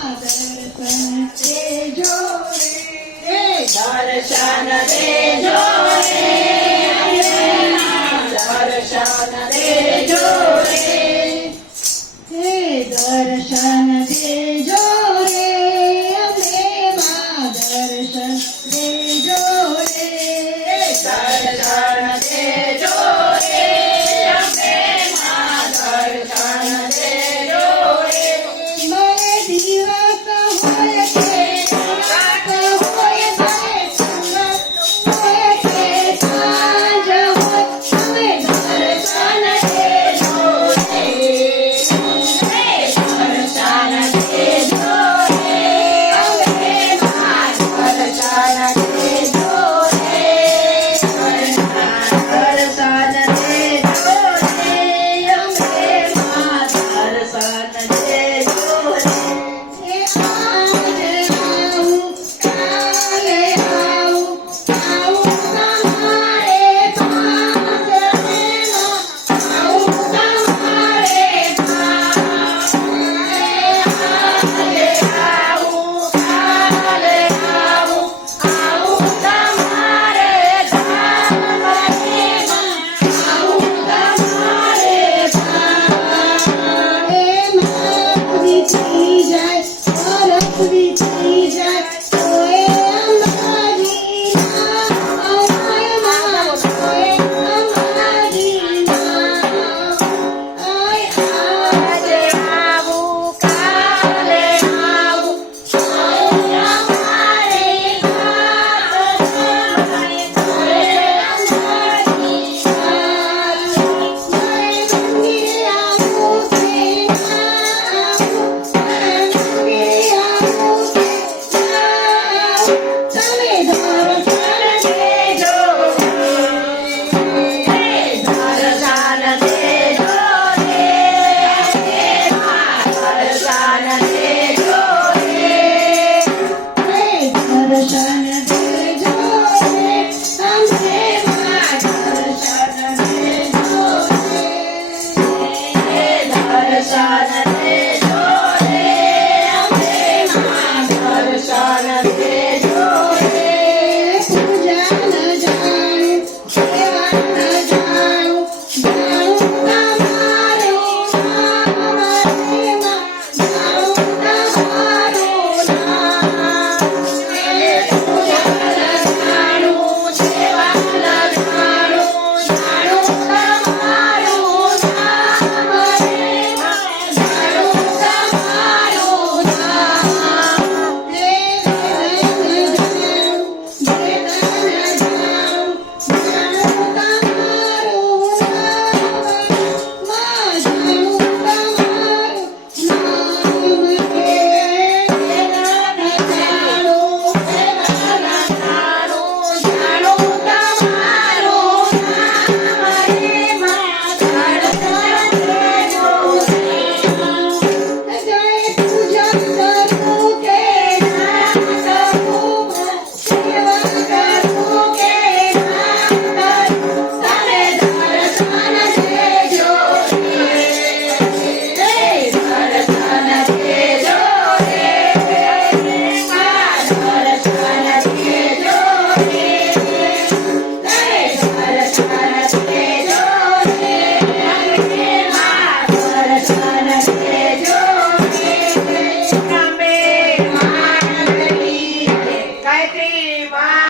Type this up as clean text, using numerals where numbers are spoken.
દર્શન દેજો રે, દર્શન દેજો રે, હે દર્શન દેજો રે, અમને માં દર્શન દેજો રે, દર્શન દેજો રે, અમને માં દર્શન દેજો રે. મને દિવસ હોય કે રાત હોય કે હોય કે સાંજ હોય, તમે દર્શન દેજો રે, દર્શન દેજો રે, અમને માં દર્શન દેજો રે, દર્શન દેજો રે, અમને માં દર્શન દેજો રે. એ આજે આવું, કાલે આવું, આવું તમારે પાસે આવું તમારે પાસે. આજે આવું, કાલે આવું, આવું તમારે પાસે આવું તમારે પાસે. વીતી જાય, બરફ વીતી જાય, તોય અમારી ના, અમાયમાં તોય અમારી ના. આજે આવું, કાલે આવું, આવું તમારે પાસે તોય અમારી